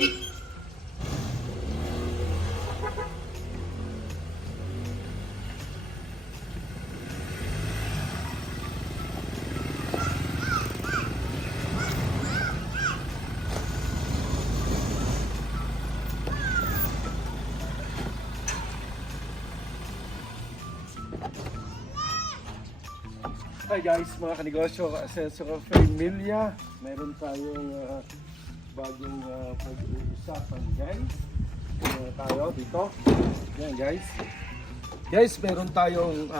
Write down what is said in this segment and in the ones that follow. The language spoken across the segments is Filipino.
Hi guys, mga kanegosyo, Asenso ka Familia. Meron tayong bagong pag-uusapan guys. Tayo dito. Yan guys. Guys, meron tayong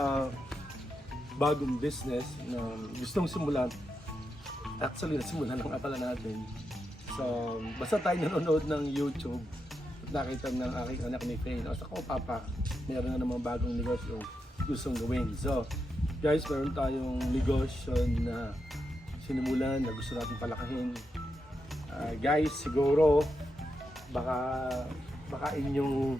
bagong business na gustong simulan. Actually, nasimulan na nga pala natin. So, basta tayo nanonood ng YouTube at nakita ng aking anak ni Faye. O, ako, Papa, meron na namang bagong negosyo gustong gawin. So, guys, meron tayong negosyo na sinimulan na gusto natin palakahin. Guys, siguro baka inyong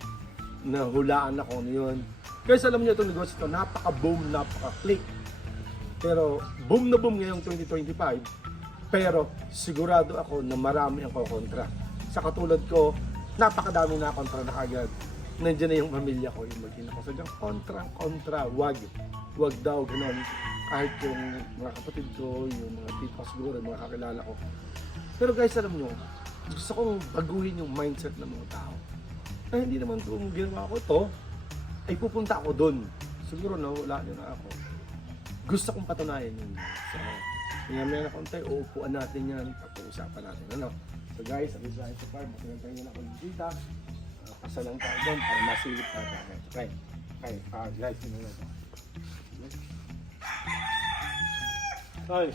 nahulaan ako ano yun. Guys, alam niyo itong negosyo ito, napaka-boom, napaka-click. Pero boom na boom ngayong 2025. Pero sigurado ako na marami ang kontra. Sa katulad ko, napakadami na kontra na kagad. Nandiyan na yung pamilya ko, yung mag-ina ko. Sadyang kontra, wag daw, gano'n. Kahit yung mga kapatid ko, yung mga tito ko siguro, yung mga kakilala ko. Pero guys, alam nyo, gusto kong baguhin yung mindset ng mga tao. Ay, hindi naman kung ginawa ko ito, ay pupunta ako dun. Siguro nawala nyo na ako. Gusto kong patunayan yun. So, may na konti, uupuan natin yan, pag-uusapan natin. Ano? So guys, abis tayo sa farm, masinantay nyo na ako dito. Pasalang tayo doon para masilip natin. Okay, guys, yun na ito. Hi.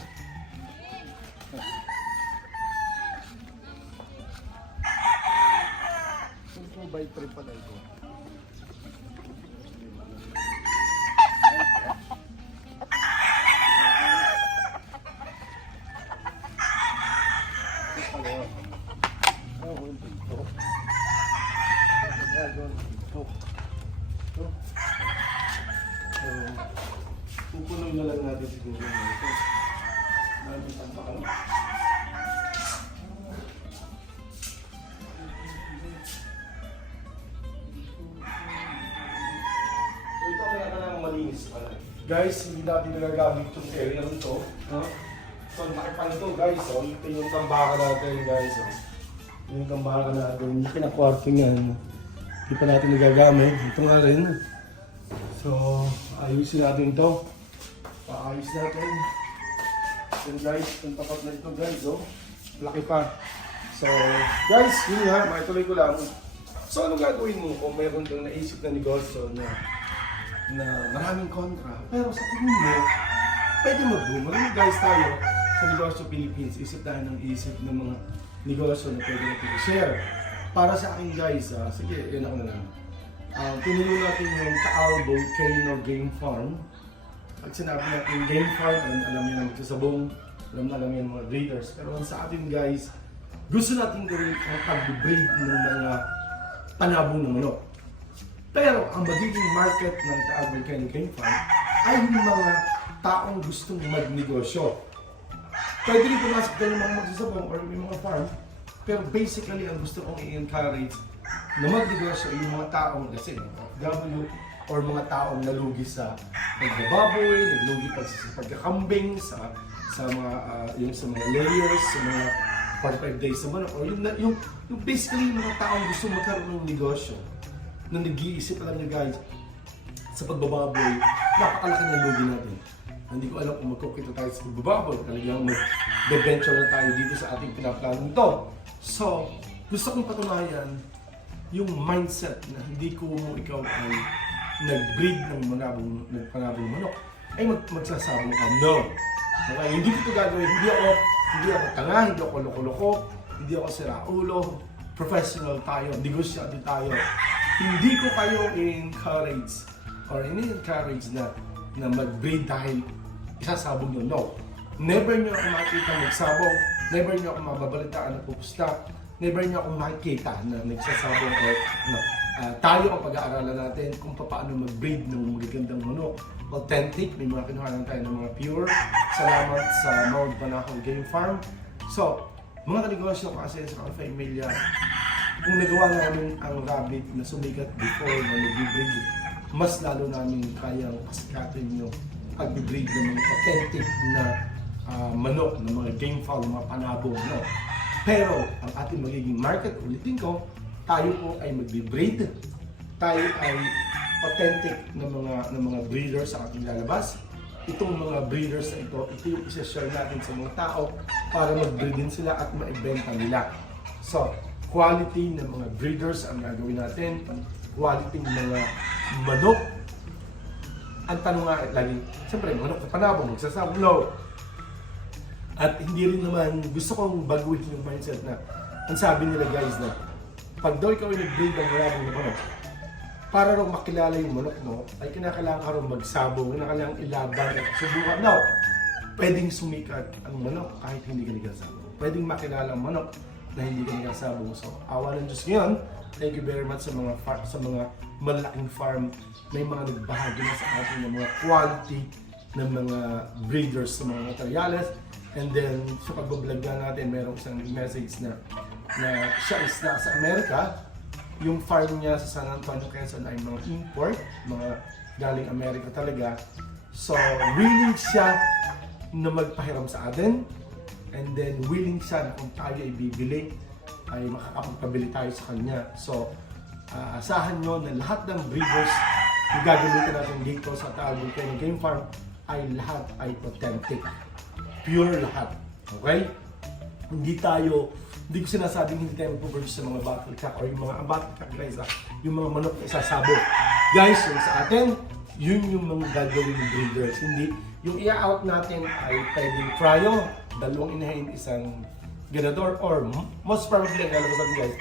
Ito by trip pala ito. Pupunoy na lang natin siguro ito. Namitan pa kami. So ito kaya ka lang malinis pala. Guys, hindi natin nagagamit itong area nito. So nakipal ito guys. Ito yung tambaka natin guys. Yung tambaka natin. Yung pinakwarto yan. Hindi pa natin nagagamit. Ito nga rin. So ayusin natin ito. Paayos natin. And guys, itong tapat na ito guys, laki pa. So, guys, yun nga, maituloy ko lang. So, ano gagawin mo kung mayroon kang naisip na negosyo na maraming kontra, pero sa tingin mo, pwede mag-boom. Marami guys tayo sa Negosyo Philippines, isip tayo ng isip ng mga negosyo na pwede natin i-share. Para sa akin guys, sige, yan ako na lang. Tinulong natin yung Taal Volcano Game Farm. Pag sinabi natin game farm, alam niyo na magsasabong, alam niyo yung mga breeders. Pero sa atin guys, gusto natin gawin ang pag-breed ng mga panabong ng manok. Pero ang magiging market ng Taal Volcano Game Farm ay yung mga taong gustong magnegosyo. Pwede rin pumasok din yung mga magsasabong or yung mga farm. Pero basically, ang gusto kong i-encourage na magnegosyo yung mga taong kasi OFW, or mga taong nalugi sa pagbababoy, nalugi sa pagkakambing, sa mga sa mga layers, sa mga 45 days sa manok, or yung basically mga taong gusto magkaroon ng negosyo na nag-iisip, alam niyo guys, sa pagbababoy, napakalaki ng lugi natin. Hindi ko alam kung magkukita tayo sa pagbababoy, talagang mag-venture na tayo dito sa ating pinaplanong ito. So, gusto kong patunayan yung mindset na hindi ko ikaw ay nag-breed ng panabong manok, ay magsasabong ka, no. Okay, hindi ko ito gagawin, hindi ako tanga, hindi ako loko-loko, hindi ako siraulo, professional tayo, negosyante tayo. Hindi ko kayo i-encourage or ini-encourage na mag-breed dahil isasabong nyo, no. Never nyo ako makikita magsabong, never nyo ako mababalitaan na pupusta, never nyo ako makikita na nagsasabong or no. Tayo ang pag-aaralan natin kung paano mag-breed ng magagandang manok. Authentic, may mga kinuhanan tayo ng mga pure. Salamat sa Mount Banahaw Game Farm. So, mga kanegosyo kasi sa Alpha Emilia, kung nagawa namin ang rabbit na sumikat before na nag-breed, mas lalo namin kayang pasikatin yung pag-breed ng mga authentic na manok, ng mga game fowl, ng mga panabong. No? Pero ang ating magiging market, ulitin ko, tayo po ay mag-breed, tayo ay authentic ng mga breeders sa ating lalabas. Itong mga breeders na ito yung isa-share natin sa mga tao para mag-breed din sila at maibenta nila. So, quality ng mga breeders ang gagawin natin, quality ng mga manok. Ang tanong nga at lagi, siyempre, manok na panabong, magsasabong, no. At hindi rin naman, gusto kong baguhin yung mindset na, ang sabi nila guys na, pag daw ikaw ay nag-breed ng panabong na manok, para raw makilala yung manok mo, ay kinakailangan ka raw magsabong, kinakailangan ilaban at subukan. No, pwedeng sumikat ang manok kahit hindi ka nagkasabong. Pwedeng makilala ang manok na hindi ka nagkasabong. So, awa ng Diyos ngayon, thank you very much sa mga malaking farm. May mga nagbahagi na sa atin ng mga quality ng mga breeders sa mga materials. And then, sa pag-vlog natin, mayroong isang message na siya is nasa Amerika. Yung farm niya sa San Antonio, Quezon ay mga import, mga galing Amerika talaga. So, willing siya na magpahiram sa atin. And then, willing siya na kung tayo ay bibili, ay makakapagpabili tayo sa kanya. So, asahan nyo na lahat ng breeders na gagamitin natin dito sa Taal Volcano Game Farm ay lahat ay authentic. Pure lahat. Okay? Hindi ko sinasabing hindi tayo mag-produce sa mga battlecock or yung mga battlecock guys, yung mga manok na isasabog. Guys, yung sa atin, yun yung mga gagawin ng breeders. Hindi, yung i-out natin ay pwedeng cryo, 2 inahin, 1 ganador, or most probably ang lalabas natin guys,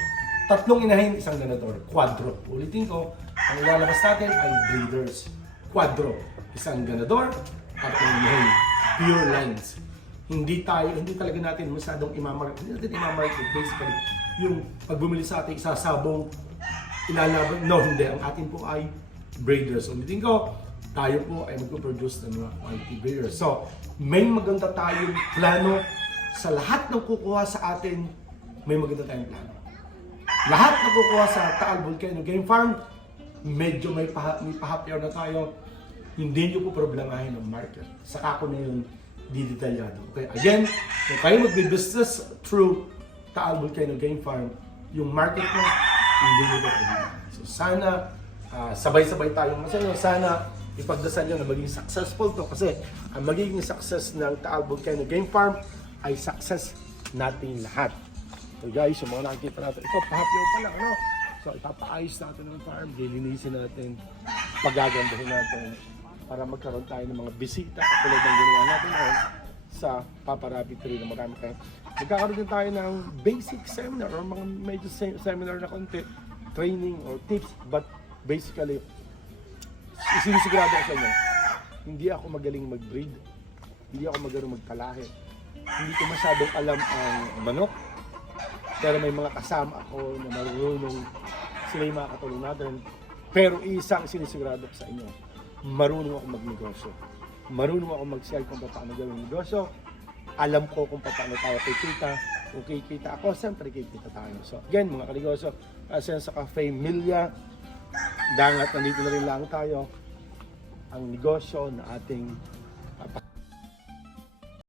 3 inahin, 1 ganador, quadro. Ulitin ko, ang ilalabas natin ay breeders. Quadro, 1 ganador, 3 inahin. Pure lines. Hindi talaga natin masyadong imamarket basically yung pag bumili sa ating isasabong ilalaban. No, hindi. Ang atin po ay breeders. Ulitin ko, tayo po ay magpo-produce ng mga quality breeders. So, may maganda tayong plano sa lahat ng kukuha sa atin, may maganda tayong plano. Lahat ng kukuha sa Taal Volcano Game Farm, medyo may pahapyaw na tayo. Hindi nyo po problemahin ang market. Saka ko na yun didetalyado. Okay, again, kung kayo magbe-business through Taal Volcano Game Farm, yung market mo, hindi nyo ba problemahin. So sana, sabay-sabay tayong masaya. Sana ipagdasal nyo na maging successful to kasi ang magiging success ng Taal Volcano Game Farm ay success natin lahat. So guys, yung mga nakikita natin, ito, pahapyaw pa lang, ano? So ipapaayos natin ng farm, lilinisin natin, pagagandahin natin, para magkaroon tayo ng mga bisita tulad ng ginawa natin ngayon sa Paparapid Tree na marami tayo. Magkakaroon din tayo ng basic seminar or mga medyo seminar na konti, training or tips, but basically, sinisigurado ako sa inyo, hindi ako magaling mag-breed, hindi ako magaling magpalahi, hindi ko masyadong alam ang manok, pero may mga kasama ako na marunong, sila yung mga katulong natin, pero isang sinisigurado ko sa inyo, marunong ako magnegosyo. Marunong ako mag-sell kung paano gawin ng negosyo. Alam ko kung paano tayo kikita. Kung kikita ako, siyempre kikita tayo. So again, mga kanegosyo, sa Cafe Milya, dangat, nandito na rin lang tayo. Ang negosyo na ating